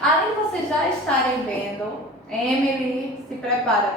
Além de vocês já estarem vendo, Emily, se prepara,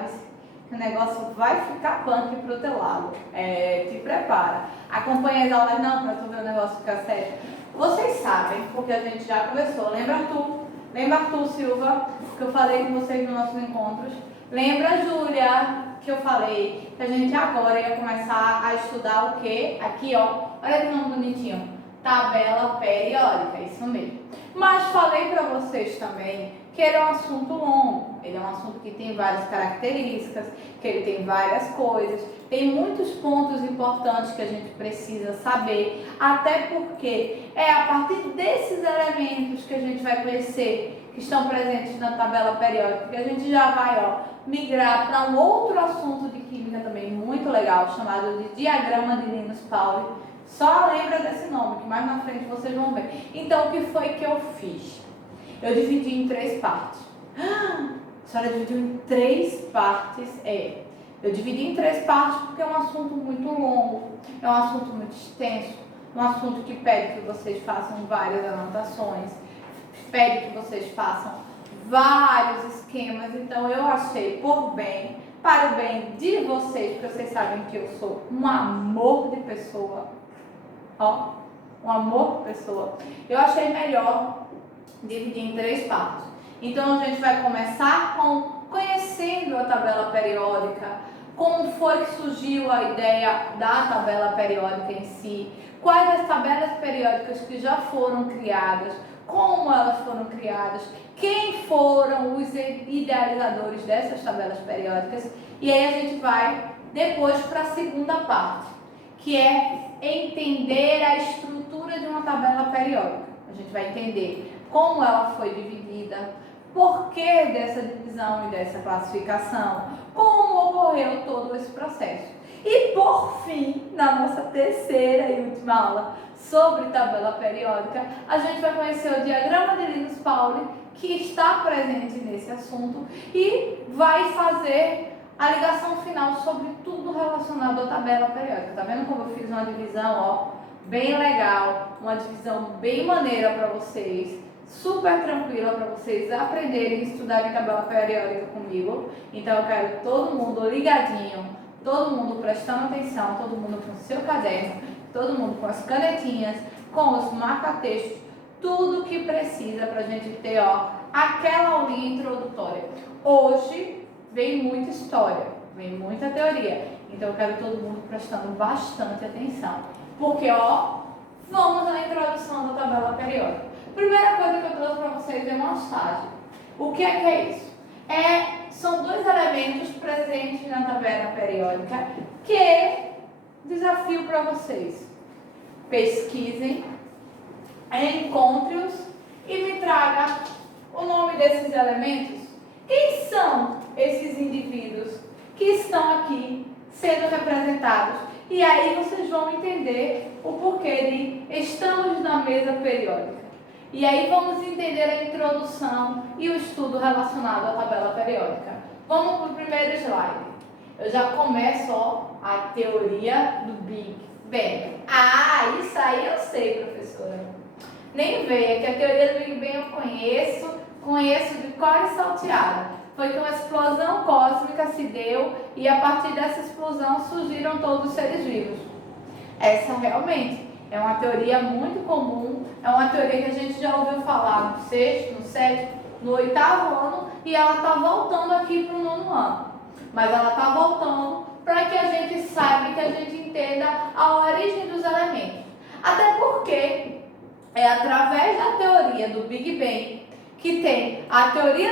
que o negócio vai ficar punk pro teu lado. Te prepara. Acompanha as aulas não, pra tu ver o negócio ficar sério. Vocês sabem, porque a gente já conversou. Lembra Arthur Silva, que eu falei com vocês nos nossos encontros? Lembra, Júlia, que eu falei que a gente agora ia começar a estudar o quê? Aqui, ó. Olha que nome bonitinho. Tabela periódica, isso mesmo. Mas falei para vocês também que ele é um assunto longo. Ele é um assunto que tem várias características, que ele tem várias coisas, tem muitos pontos importantes que a gente precisa saber, até porque é a partir desses elementos que a gente vai conhecer, que estão presentes na tabela periódica, que a gente já vai, ó, migrar para um outro assunto de química também muito legal, chamado de diagrama de Linus-Pauling. Só lembra desse nome, que mais na frente vocês vão ver. Então, o que foi que eu fiz? Eu dividi em 3 partes. A senhora dividiu em 3 partes? Eu dividi em 3 partes porque é um assunto muito longo, é um assunto muito extenso, um assunto que pede que vocês façam várias anotações, pede que vocês façam vários esquemas. Então, eu achei por bem, para o bem de vocês, porque vocês sabem que eu sou um amor de pessoa, ó, um amor de pessoa, eu achei melhor dividir em 3 partes. Então, a gente vai começar com conhecendo a tabela periódica, como foi que surgiu a ideia da tabela periódica em si, quais as tabelas periódicas que já foram criadas, como elas foram criadas, quem foram os idealizadores dessas tabelas periódicas, e aí a gente vai depois para a segunda parte, que é entender a estrutura de uma tabela periódica. A gente vai entender como ela foi dividida, por que dessa divisão e dessa classificação, como ocorreu todo esse processo. E por fim, na nossa terceira e última aula sobre tabela periódica, a gente vai conhecer o diagrama de Linus-Pauling, que está presente nesse assunto, e vai fazer a ligação final sobre tudo relacionado à tabela periódica. Tá vendo como eu fiz uma divisão, ó, bem legal, uma divisão bem maneira para vocês, super tranquila para vocês aprenderem e estudarem tabela periódica comigo. Então eu quero todo mundo ligadinho, todo mundo prestando atenção, todo mundo com o seu caderno, todo mundo com as canetinhas, com os marca-textos, tudo que precisa para a gente ter, ó, aquela aulinha introdutória. Hoje vem muita história, vem muita teoria, então eu quero todo mundo prestando bastante atenção, porque, ó, vamos à introdução da tabela periódica. Primeira coisa que eu trouxe para vocês é uma chave. O que é isso? São 2 elementos presentes na tabela periódica que desafio para vocês. Pesquisem, encontre-os e me traga o nome desses elementos. Quem são esses indivíduos que estão aqui sendo representados? E aí vocês vão entender o porquê de estamos na mesa periódica. E aí vamos entender a introdução e o estudo relacionado à tabela periódica. Vamos para o primeiro slide. Eu já começo, ó, a teoria do Big Bang. Ah, isso aí eu sei, professora. Nem veio, que a teoria do Big Bang eu conheço de cor e salteada. Foi que uma explosão cósmica se deu e a partir dessa explosão surgiram todos os seres vivos. Essa realmente é uma teoria muito comum, é uma teoria que a gente já ouviu falar no 6º, no 7º, no 8º ano, e ela está voltando aqui para o 9º ano. Mas ela está voltando para que a gente saiba, que a gente entenda a origem dos elementos. Até porque é através da teoria do Big Bang que tem a teoria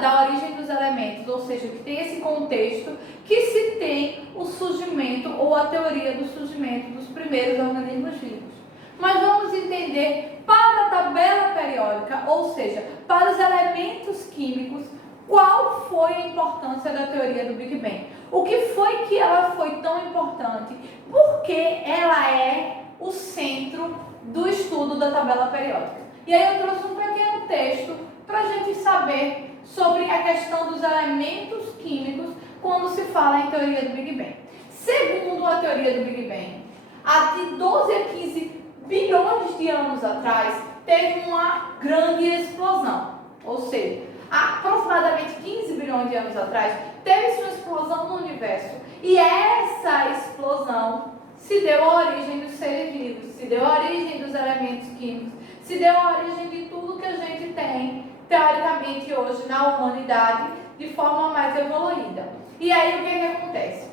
da origem dos elementos, ou seja, que tem esse contexto, que se tem o surgimento ou a teoria do surgimento dos primeiros organismos vivos. Mas vamos entender para a tabela periódica, ou seja, para os elementos químicos, qual foi a importância da teoria do Big Bang. O que foi que ela foi tão importante? Porque ela é o centro do estudo da tabela periódica. E aí eu trouxe um pequeno texto para a gente saber sobre a questão dos elementos químicos quando se fala em teoria do Big Bang. Segundo a teoria do Big Bang, há de 12 a 15 bilhões de anos atrás, teve uma grande explosão. Ou seja, há aproximadamente 15 bilhões de anos atrás, teve sua explosão no universo. E essa explosão se deu a origem dos seres vivos, se deu a origem dos elementos químicos, se deu a origem de tudo que a gente tem, teoricamente, hoje na humanidade, de forma mais evoluída. E aí, o que acontece?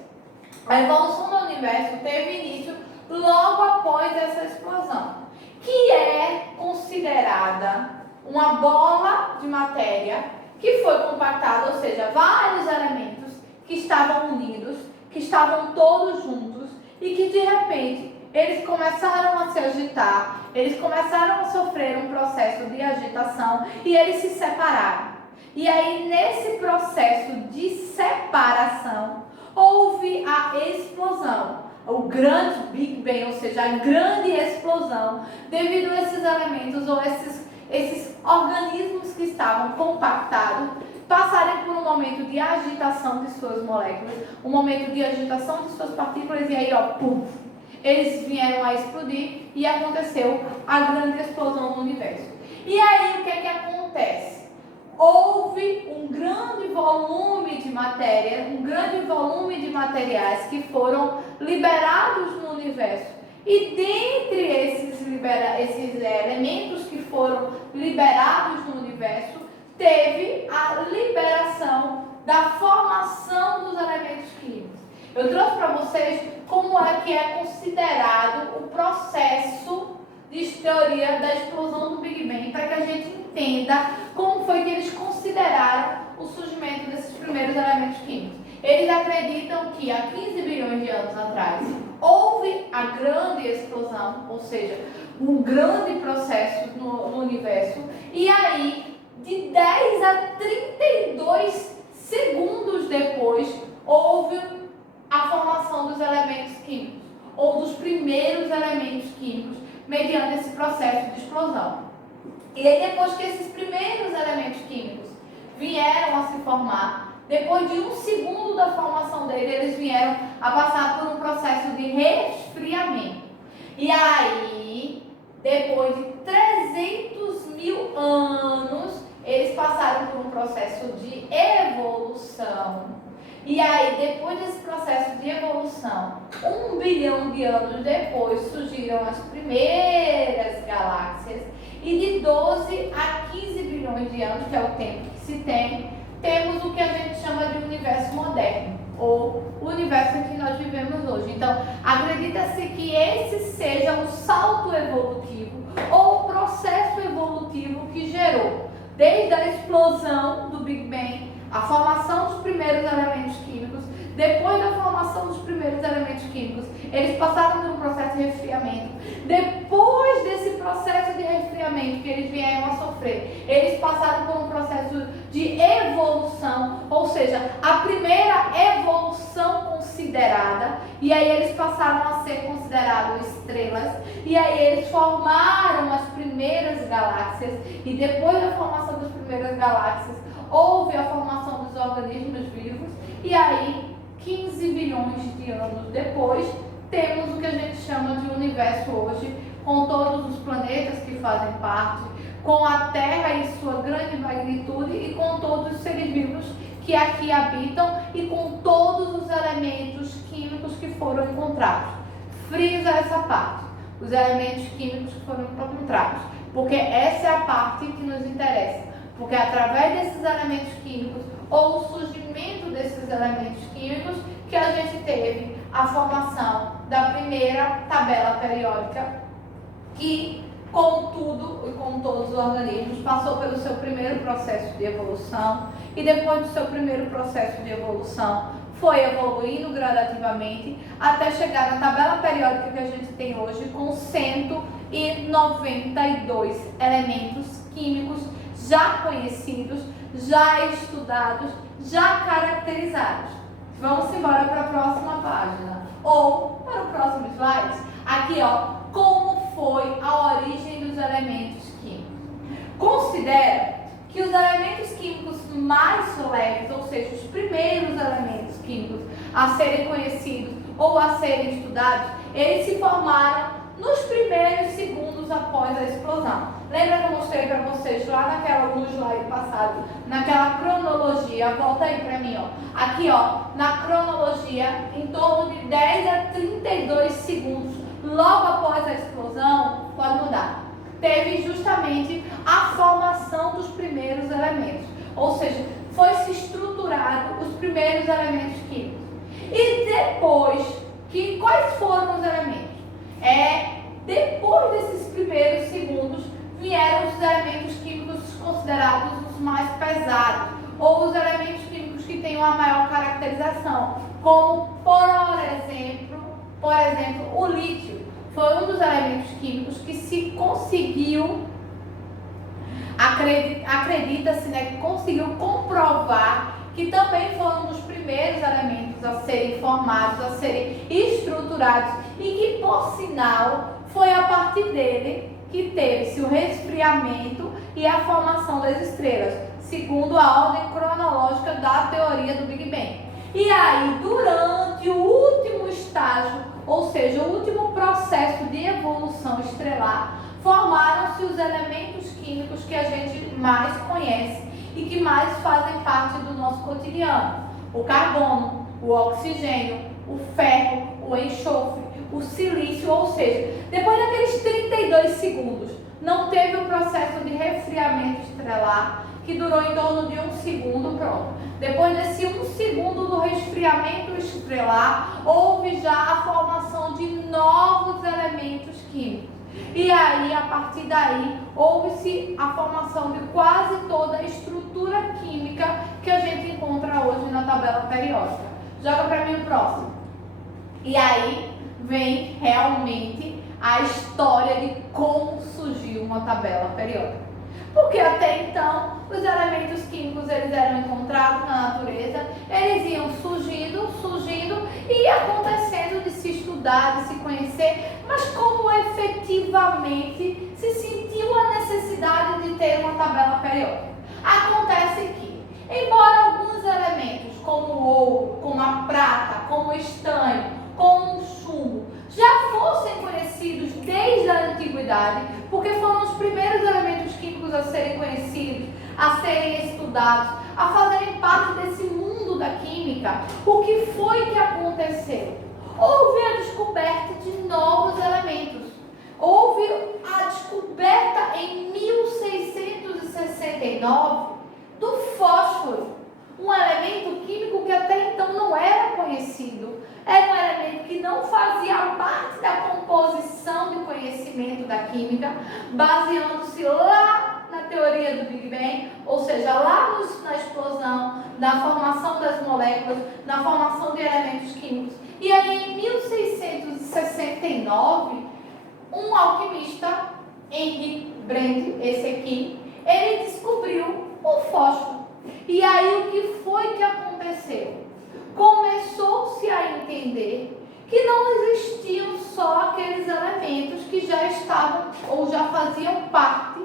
A evolução do universo teve início logo após essa explosão, que é considerada uma bola de matéria que foi compactada, ou seja, vários elementos que estavam unidos, que estavam todos juntos e que de repente eles começaram a se agitar, eles começaram a sofrer um processo de agitação e eles se separaram. E aí, nesse processo de separação, houve a explosão, o grande Big Bang, ou seja, a grande explosão, devido a esses elementos ou esses organismos que estavam compactados passarem por um momento de agitação de suas moléculas, um momento de agitação de suas partículas, e aí, pum, eles vieram a explodir e aconteceu a grande explosão no universo. E aí, o que acontece? Houve um grande volume de matéria, um grande volume de materiais que foram liberados no universo. E dentre esses elementos que foram liberados no universo, teve a liberação da formação dos elementos químicos. Eu trouxe para vocês como é que é considerado o processo de teoria da explosão do Big Bang, para que a gente entenda como foi que eles consideraram o surgimento desses primeiros elementos químicos. Eles acreditam que há 15 bilhões de anos atrás houve a grande explosão, ou seja, um grande processo no universo, e aí, de 10 a 32 segundos depois, houve a formação dos elementos químicos, ou dos primeiros elementos químicos, mediante esse processo de explosão. E aí, depois que esses primeiros elementos químicos vieram a se formar, depois de 1 segundo da formação dele, eles vieram a passar por um processo de resfriamento. E aí, depois de 300 mil anos, eles passaram por um processo de evolução. E aí, depois desse processo de evolução, 1 bilhão de anos depois, surgiram as primeiras galáxias. E de 12 a 15 bilhões de anos, que é o tempo que se tem, temos o que a gente chama de universo moderno, ou o universo em que nós vivemos hoje. Então, acredita-se que esse seja o salto evolutivo, ou o processo evolutivo que gerou, desde a explosão do Big Bang, a formação dos primeiros elementos químicos. Depois da formação dos primeiros elementos químicos, eles passaram por um processo de resfriamento. Depois desse processo de resfriamento que eles vieram a sofrer, eles passaram por um processo de evolução, ou seja, a primeira evolução considerada, e aí eles passaram a ser considerados estrelas, e aí eles formaram as primeiras galáxias, e depois da formação das primeiras galáxias, houve a formação dos organismos vivos, e aí, 15 bilhões de anos depois, temos o que a gente chama de universo hoje, com todos os planetas que fazem parte, com a Terra e sua grande magnitude, e com todos os seres vivos que aqui habitam, e com todos os elementos químicos que foram encontrados. Frisa essa parte, os elementos químicos que foram encontrados, porque essa é a parte que nos interessa. Porque através desses elementos químicos, ou o surgimento desses elementos químicos, que a gente teve a formação da primeira tabela periódica, que, como tudo e como todos os organismos, passou pelo seu primeiro processo de evolução, e depois do seu primeiro processo de evolução, foi evoluindo gradativamente, até chegar na tabela periódica que a gente tem hoje, com 192 elementos químicos já conhecidos, já estudados, já caracterizados. Vamos embora para a próxima página, ou para o próximo slide. Aqui, como foi a origem dos elementos químicos. Considera que os elementos químicos mais leves, ou seja, os primeiros elementos químicos a serem conhecidos ou a serem estudados, eles se formaram nos primeiros segundos após a explosão. Lembra que eu mostrei para vocês lá no slide passado, naquela cronologia? Volta aí para mim, ó. Aqui, ó, na cronologia, em torno de 10 a 32 segundos, logo após a explosão, pode mudar, teve justamente a formação dos primeiros elementos. Ou seja, foi se estruturado os primeiros elementos químicos. E depois, quais foram os elementos? Depois desses primeiros segundos, vieram os elementos químicos considerados os mais pesados, ou os elementos químicos que têm uma maior caracterização, como, por exemplo, o lítio. Foi um dos elementos químicos que se conseguiu, acredita-se, né, que conseguiu comprovar que também foram dos primeiros elementos a serem formados, a serem estruturados, e que, por sinal, foi a partir dele que teve-se o resfriamento e a formação das estrelas, segundo a ordem cronológica da teoria do Big Bang. E aí, durante o último estágio, ou seja, o último processo de evolução estelar, formaram-se os elementos químicos que a gente mais conhece e que mais fazem parte do nosso cotidiano: o carbono, o oxigênio, o ferro, o enxofre, o silício. Ou seja, depois daqueles 32 segundos, não teve o processo de resfriamento estelar, que durou em torno de 1 segundo, pronto. Depois desse 1 segundo do resfriamento estelar, houve já a formação de novos elementos químicos. E aí, a partir daí, houve-se a formação de quase toda a estrutura química que a gente encontra hoje na tabela periódica. Joga para mim o próximo. E aí vem realmente a história de como surgiu uma tabela periódica. Porque até então, os elementos químicos, eles eram encontrados na natureza, eles iam surgindo e acontecendo de se estudar, de se conhecer, mas como efetivamente se sentiu a necessidade de ter uma tabela periódica? Acontece que, embora alguns elementos, como o ouro, como a prata, como o estanho, como o chumbo, já fossem conhecidos desde a antiguidade, porque foram os primeiros elementos químicos a serem conhecidos, a serem estudados, a fazerem parte desse mundo da química, o que foi que aconteceu? Houve a descoberta de novos elementos. Houve a descoberta em 1669 do fósforo, um elemento químico que até então não era conhecido. Era um elemento que não fazia parte da composição do conhecimento da química, baseando-se lá na teoria do Big Bang, ou seja, lá na explosão, na formação das moléculas, na formação de elementos químicos. E aí, em 1669, um alquimista, Henry Brent, esse aqui, ele descobriu o fósforo. E aí, o que foi que aconteceu? Começou-se a entender que não existiam só aqueles elementos que já estavam ou já faziam parte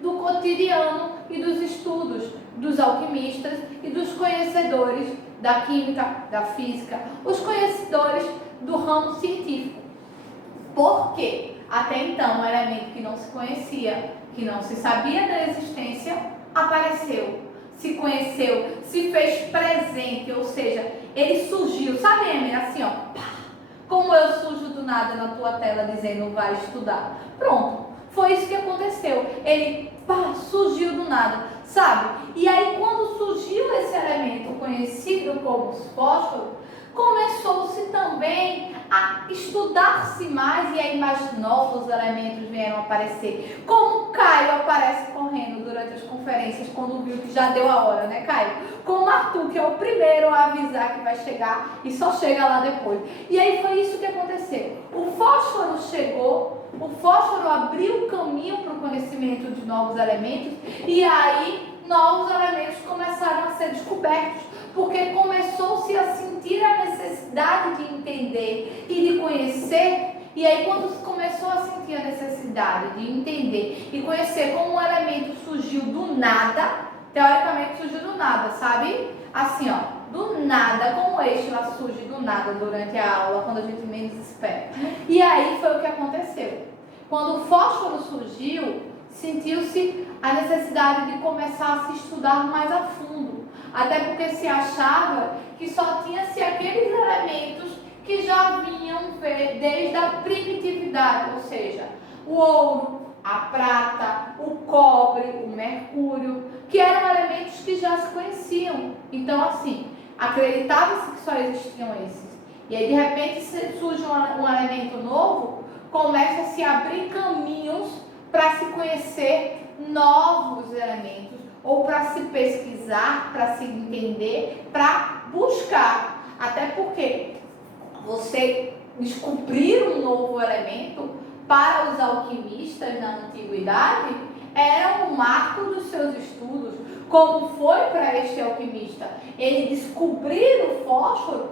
do cotidiano e dos estudos dos alquimistas e dos conhecedores da química, da física, os conhecedores do ramo científico. Por quê? Até então, um elemento que não se conhecia, que não se sabia da existência, apareceu, se conheceu, se fez presente, ou seja, ele surgiu. Sabe, Emily, assim, ó, pá, como eu surjo do nada na tua tela dizendo vai estudar. Pronto, foi isso que aconteceu. Ele, pá, surgiu do nada, sabe? E aí, quando surgiu esse elemento conhecido como os fósforos, começou-se também a estudar-se mais, e aí mais novos elementos vieram aparecer. Como Caio aparece correndo durante as conferências quando viu que já deu a hora, né, Caio? Como Arthur, que é o primeiro a avisar que vai chegar e só chega lá depois. E aí foi isso que aconteceu. O fósforo chegou, o fósforo abriu o caminho para o conhecimento de novos elementos, e aí novos elementos começaram a ser descobertos, porque começou-se a sentir a necessidade de entender e de conhecer. E aí, quando começou a sentir a necessidade de entender e conhecer como um elemento surgiu do nada, teoricamente surgiu do nada, sabe? Assim, ó, do nada, como o eixo ela surge do nada durante a aula, quando a gente menos espera. E aí foi o que aconteceu. Quando o fósforo surgiu, sentiu-se a necessidade de começar a se estudar mais a fundo, até porque se achava que só tinha-se aqueles elementos que já vinham desde a primitividade, ou seja, o ouro, a prata, o cobre, o mercúrio, que eram elementos que já se conheciam. Então, assim, acreditava-se que só existiam esses. E aí, de repente, surge um elemento novo, começa a se abrir caminhos para se conhecer novos elementos, ou para se pesquisar, para se entender, para buscar. Até porque você descobrir um novo elemento para os alquimistas na antiguidade era um marco dos seus estudos. Como foi para este alquimista? Ele descobrir o fósforo,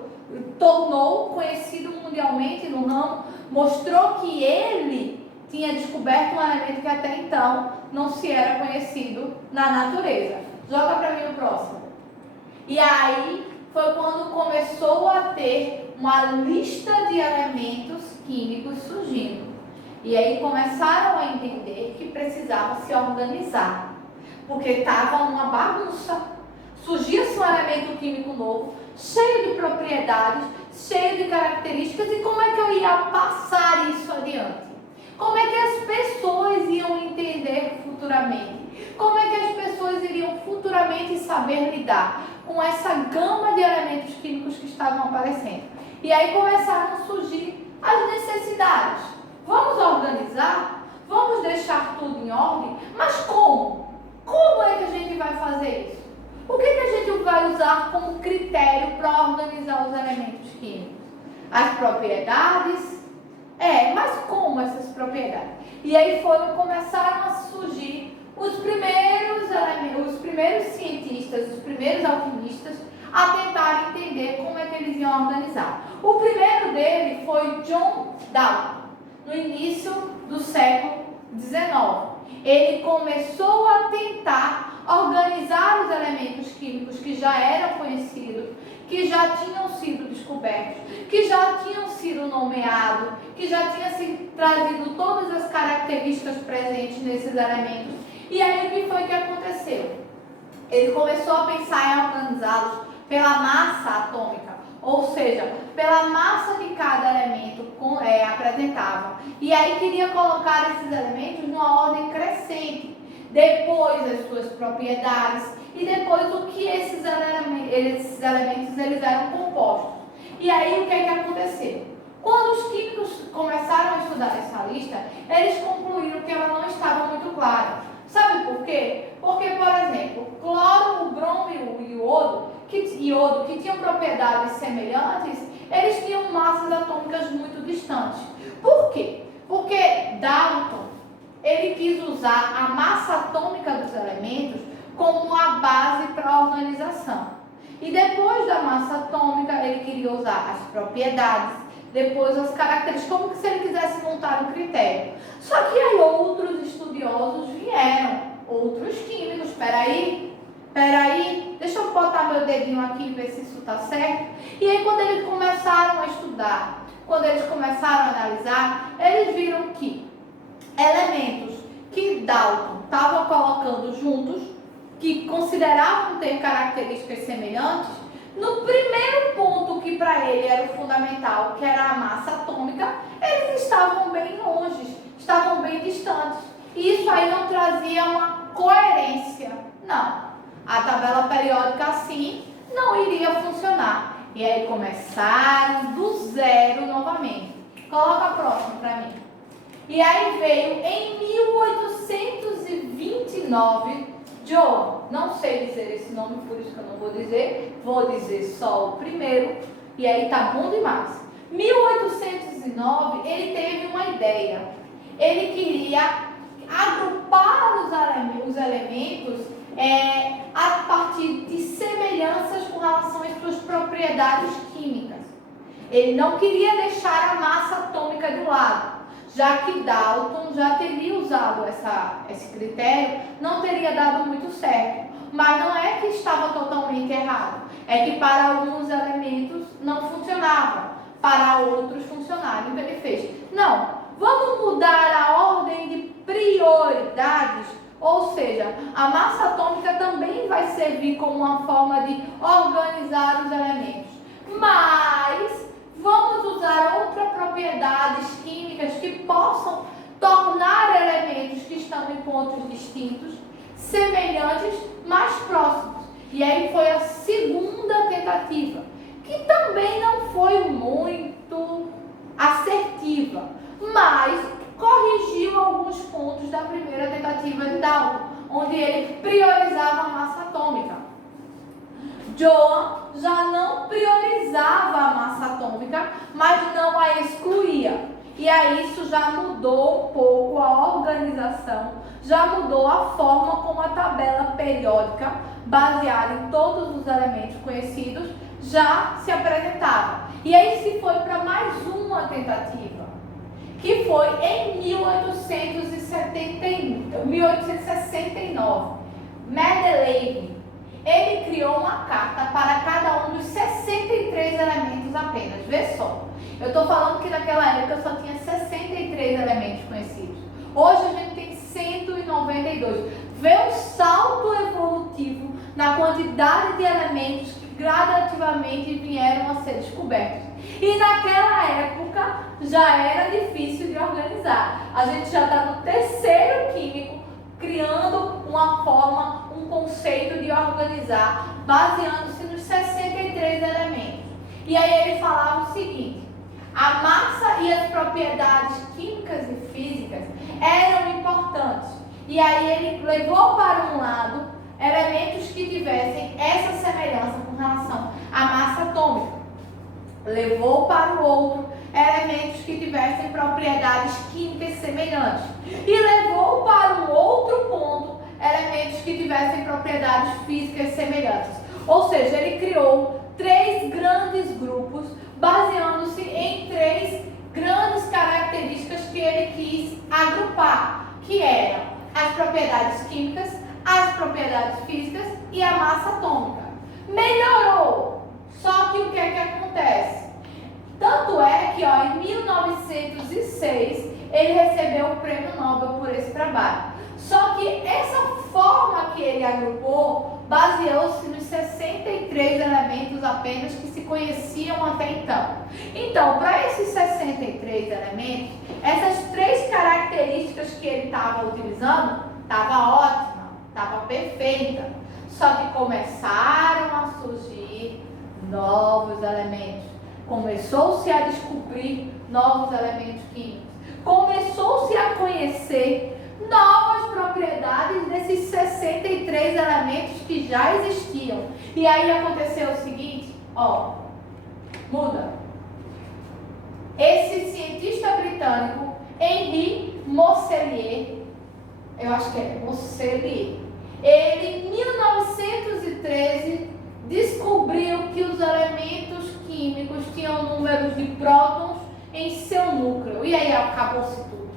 tornou conhecido mundialmente no ramo, mostrou que ele tinha descoberto um elemento que até então não se era conhecido na natureza. Joga para mim o próximo. E aí foi quando começou a ter uma lista de elementos químicos surgindo. E aí começaram a entender que precisava se organizar, porque estava uma bagunça. Surgia-se um elemento químico novo, cheio de propriedades, cheio de características, e como é que eu ia passar isso adiante? Como é que as pessoas iam entender futuramente? Como é que as pessoas iriam futuramente saber lidar com essa gama de elementos químicos que estavam aparecendo? E aí começaram a surgir as necessidades. Vamos organizar? Vamos deixar tudo em ordem? Mas como? Como é que a gente vai fazer isso? O que a gente vai usar como critério para organizar os elementos químicos? As propriedades? Mas como essas propriedades? E aí começaram a surgir os primeiros cientistas, os primeiros alquimistas, a tentar entender como é que eles iam organizar. O primeiro dele foi John Dalton, no início do século XIX. Ele começou a tentar organizar os elementos químicos que já eram conhecidos, que já tinham sido descobertos, que já tinham sido nomeados, que já tinha se trazido todas as características presentes nesses elementos. E aí o que foi que aconteceu? Ele começou a pensar em organizá-los pela massa atômica, ou seja, pela massa que cada elemento apresentava. E aí queria colocar esses elementos numa ordem crescente, depois as suas propriedades e depois o que esses elementos eles eram compostos. E aí o que é que aconteceu? Quando os químicos começaram a estudar essa lista, eles concluíram que ela não estava muito clara. Sabe por quê? Porque, por exemplo, o cloro, o bromo e o iodo, que tinham propriedades semelhantes, eles tinham massas atômicas muito distantes. Por quê? Porque Dalton, ele quis usar a massa atômica dos elementos como uma base para a organização. E depois da massa atômica, ele queria usar as propriedades, depois as características, como se ele quisesse montar um critério. Só que aí outros estudiosos vieram, outros químicos, peraí, deixa eu botar meu dedinho aqui e ver se isso está certo. E aí quando eles começaram a estudar, quando eles começaram a analisar, eles viram que elementos que Dalton estava colocando juntos, que consideravam ter características semelhantes, no primeiro ponto que para ele era o fundamental, que era a massa atômica, eles estavam bem longe, estavam bem distantes. E isso aí não trazia uma coerência. Não. A tabela periódica assim não iria funcionar. E aí começaram do zero novamente. Coloca a próxima para mim. E aí veio em 1829, Joe, não sei dizer esse nome, por isso que eu não vou dizer só o primeiro, e aí tá bom demais. 1809, ele teve uma ideia. Ele queria agrupar os elementos a partir de semelhanças com relação às suas propriedades químicas. Ele não queria deixar a massa atômica de lado, já que Dalton já teria usado esse critério, não teria dado muito certo. Mas não é que estava totalmente errado. É que para alguns elementos não funcionava, para outros funcionaram. Então ele fez, não, vamos mudar a ordem de prioridades, ou seja, a massa atômica também vai servir como uma forma de organizar os elementos. Mas vamos usar outras propriedades químicas que possam tornar elementos que estão em pontos distintos, semelhantes, mais próximos. E aí foi a segunda tentativa, que também não foi muito assertiva, mas corrigiu alguns pontos da primeira tentativa de Dalton, onde ele priorizava a massa atômica. Johann já não priorizava a massa atômica, mas não a excluía. E aí isso já mudou um pouco a organização, já mudou a forma como a tabela periódica, baseada em todos os elementos conhecidos, já se apresentava. E aí se foi para mais uma tentativa, que foi em 1869. Mendeleev, ele criou uma carta para cada um dos 63 elementos apenas. Vê só, eu estou falando que naquela época só tinha 63 elementos conhecidos. Hoje a gente tem 192. Vê o salto evolutivo na quantidade de elementos que gradativamente vieram a ser descobertos. E naquela época já era difícil de organizar. A gente já está no terceiro químico, criando uma forma, um conceito de organizar, baseando-se nos 63 elementos. E aí ele falava o seguinte: a massa e as propriedades químicas e físicas eram importantes. E aí ele levou para um lado elementos que tivessem essa semelhança com relação à massa atômica. Levou para o outro elementos que tivessem propriedades químicas semelhantes. E levou para um outro ponto elementos que tivessem propriedades físicas semelhantes. Ou seja, ele criou 3 grandes grupos, baseando-se em 3 grandes características que ele quis agrupar, que eram as propriedades químicas, as propriedades físicas e a massa atômica. Melhorou, só que o que é que acontece? Tanto é que em 1906 ele recebeu o Prêmio Nobel por esse trabalho. Só que essa forma que ele agrupou baseou-se nos 63 elementos apenas que se conheciam até então. Então, para esses 63 elementos, essas 3 características que ele estava utilizando, estava ótima, estava perfeita. Só que começaram a surgir novos elementos. Começou-se a descobrir novos elementos químicos. Começou-se a conhecer novas propriedades desses 63 elementos que já existiam. E aí aconteceu o seguinte, muda. Esse cientista britânico, Henri Mosellier, eu acho que é Mosellier, ele em 1913 descobriu que os elementos químicos tinham números de prótons em seu núcleo. E aí acabou-se tudo.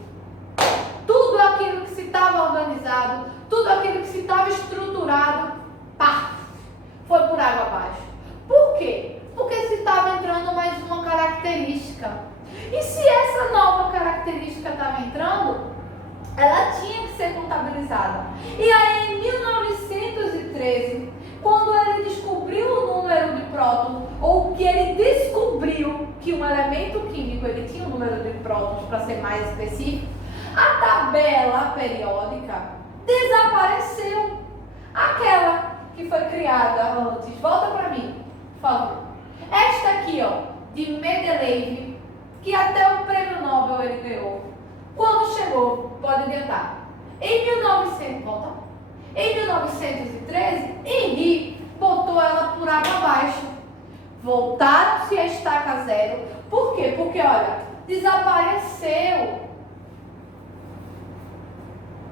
Tudo aquilo que se estava organizado, tudo aquilo que se estava estruturado, foi por água abaixo. Por quê? Porque se estava entrando mais uma característica. E se essa nova característica estava entrando, ela tinha que ser contabilizada. E aí em 1913, quando ele descobriu o número de prótons, ou que ele descobriu que um elemento químico ele tinha um número de prótons, para ser mais específico, a tabela periódica desapareceu. Aquela que foi criada antes. Volta para mim, por favor. Esta aqui, de Mendeleev, que até o Prêmio Nobel ele ganhou. Quando chegou, pode adiantar, em 1913, Henri botou ela por água abaixo. Voltaram-se a estaca zero. Por quê? Porque, olha, desapareceu.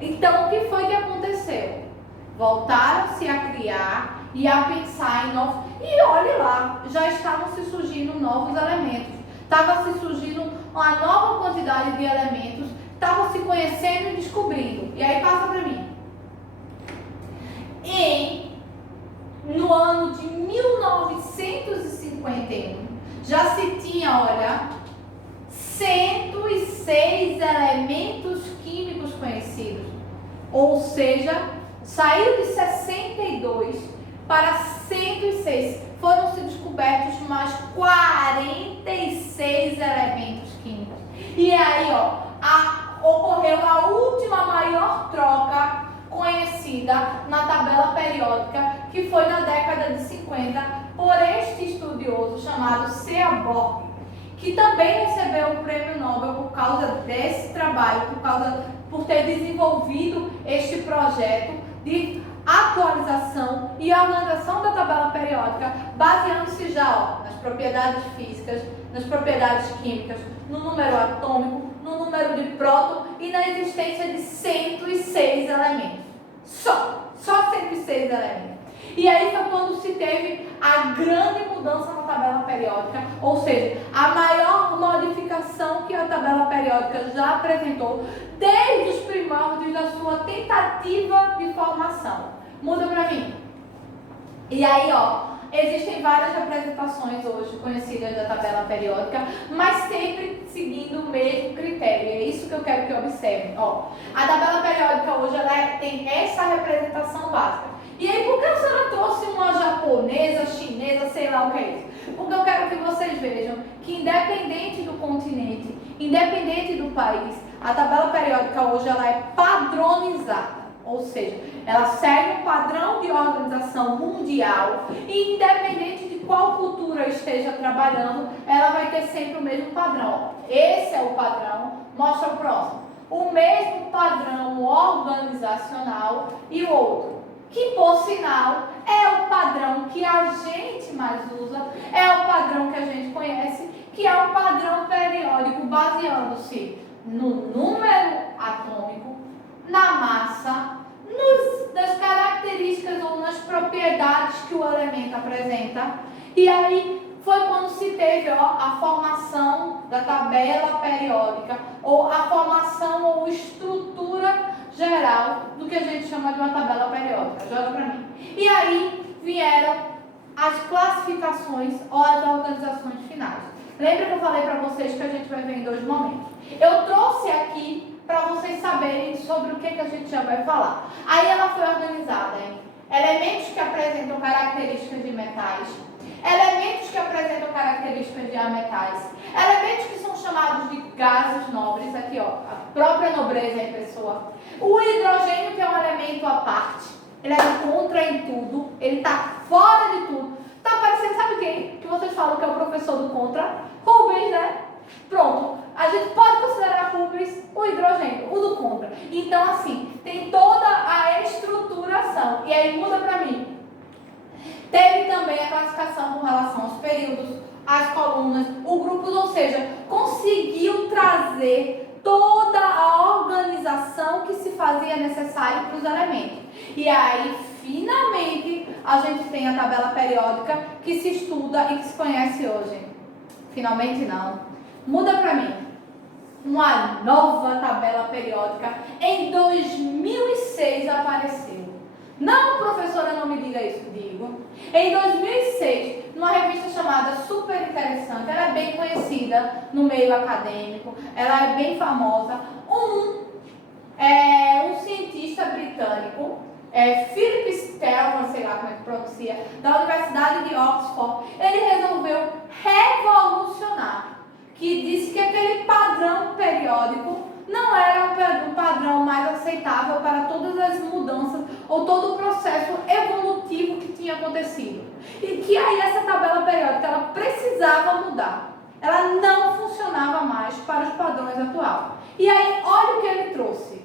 Então, o que foi que aconteceu? Voltaram-se a criar e a pensar em novos... E olhe lá, já estavam se surgindo novos elementos. Estava se surgindo uma nova quantidade de elementos. Estavam se conhecendo e descobrindo. E aí passa para mim. Em no ano de 1951, já se tinha, olha, 106 elementos químicos conhecidos. Ou seja, saiu de 62 para 106. Foram-se descobertos mais 46 elementos químicos. E aí, ocorreu a última maior troca conhecida na tabela periódica, que foi na década de 50, por este estudioso chamado Seaborg, que também recebeu o prêmio Nobel por causa desse trabalho, por ter desenvolvido este projeto de atualização e organização da tabela periódica, baseando-se já nas propriedades físicas, nas propriedades químicas, no número atômico, no número de próton e na existência de 106 elementos. Só 106 elementos. E aí foi quando se teve a grande mudança na tabela periódica, ou seja, a maior modificação que a tabela periódica já apresentou desde os primórdios da sua tentativa de formação. Muda para mim. E aí, existem várias representações hoje conhecidas da tabela periódica, mas sempre seguindo o mesmo critério. É isso que eu quero que observem. A tabela periódica hoje ela tem essa representação básica. E aí, por que a senhora trouxe uma japonesa, chinesa, sei lá o que é isso? Porque eu quero que vocês vejam que, independente do continente, independente do país, a tabela periódica hoje ela é padronizada. Ou seja, ela segue um padrão de organização mundial e, independente de qual cultura esteja trabalhando, ela vai ter sempre o mesmo padrão. Esse é o padrão, mostra o próximo. O mesmo padrão organizacional e o outro, que, por sinal, é o padrão que a gente mais usa, é o padrão que a gente conhece, que é o padrão periódico, baseando-se no número atômico, na massa, nas características ou nas propriedades que o elemento apresenta. E aí foi quando se teve a formação da tabela periódica, ou a formação ou estrutura geral do que a gente chama de uma tabela periódica. Joga para mim. E aí vieram as classificações ou as organizações finais. Lembra que eu falei para vocês que a gente vai ver em 2 momentos? Eu trouxe aqui para vocês saberem sobre o que a gente já vai falar. Aí ela foi organizada em elementos que apresentam características de metais, elementos que apresentam características de ametais, elementos que são chamados de gases nobres, aqui a própria nobreza em pessoa. O hidrogênio, que é um elemento à parte, ele é contra em tudo, ele está fora de tudo. Tá parecendo, sabe quem? Que vocês falam que é o professor do contra? Rubens, né? Pronto, a gente pode considerar Rubens o hidrogênio, o do contra. Então, assim, tem toda a estruturação. E aí muda para mim. Teve também a classificação com relação aos períodos, às colunas, o grupo, ou seja, conseguiu trazer toda a organização que se fazia necessária para os elementos. E aí, finalmente, a gente tem a tabela periódica que se estuda e que se conhece hoje. Finalmente não. Muda para mim. Uma nova tabela periódica em 2006 apareceu. Não, professora, não me diga isso, digo. Em 2006, numa revista chamada Super Interessante, ela é bem conhecida no meio acadêmico, ela é bem famosa. Um cientista britânico, Philip Stellman, sei lá como é que pronuncia, da Universidade de Oxford, ele resolveu revolucionar, que disse que aquele padrão periódico não era um padrão mais aceitável para todas as mudanças ou todo o processo evolutivo que tinha acontecido. E que aí essa tabela periódica ela precisava mudar. Ela não funcionava mais para os padrões atuais. E aí, olha o que ele trouxe.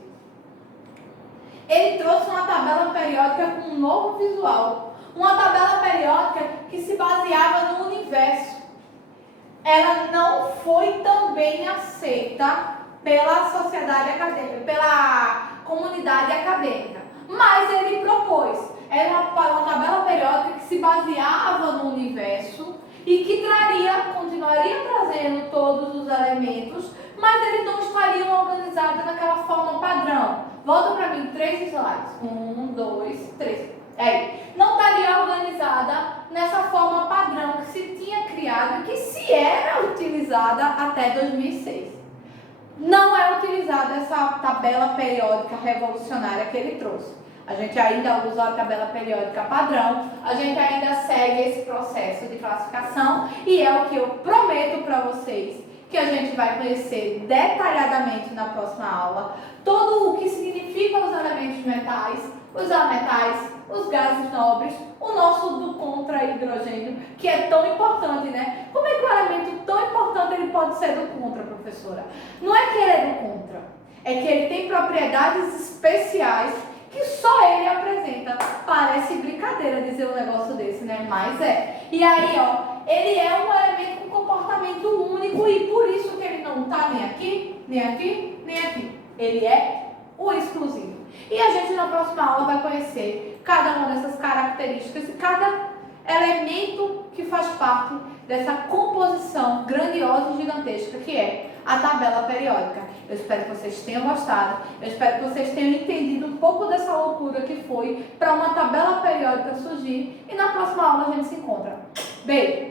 Ele trouxe uma tabela periódica com um novo visual. Uma tabela periódica que se baseava no universo. Ela não foi tão bem aceita pela sociedade acadêmica, pela comunidade acadêmica. Mas ele propôs. Era uma tabela periódica que se baseava no universo e que continuaria trazendo todos os elementos, mas eles não estariam organizados naquela forma padrão. Volta para mim, 3 slides. 1, 2, 3. Não estaria organizada nessa forma padrão que se tinha criado e que se era utilizada até 2006. Não é utilizada essa tabela periódica revolucionária que ele trouxe. A gente ainda usa a tabela periódica padrão, a gente ainda segue esse processo de classificação e é o que eu prometo para vocês, que a gente vai conhecer detalhadamente na próxima aula, todo o que significam os elementos metais, os ametais, os gases nobres, o nosso do contra-hidrogênio, que é tão importante, né? Como é que um elemento tão importante ele pode ser do contra, professora? Não é que ele é do contra, é que ele tem propriedades especiais que só ele apresenta. Parece brincadeira dizer um negócio desse, né? Mas é. E aí, ó, ele é um elemento com comportamento único e por isso que ele não está nem aqui, nem aqui, nem aqui. Ele é o exclusivo. E a gente na próxima aula vai conhecer cada uma dessas características e cada elemento que faz parte dessa composição grandiosa e gigantesca que é a tabela periódica. Eu espero que vocês tenham gostado, eu espero que vocês tenham entendido um pouco dessa loucura que foi para uma tabela periódica surgir e na próxima aula a gente se encontra. Beijo!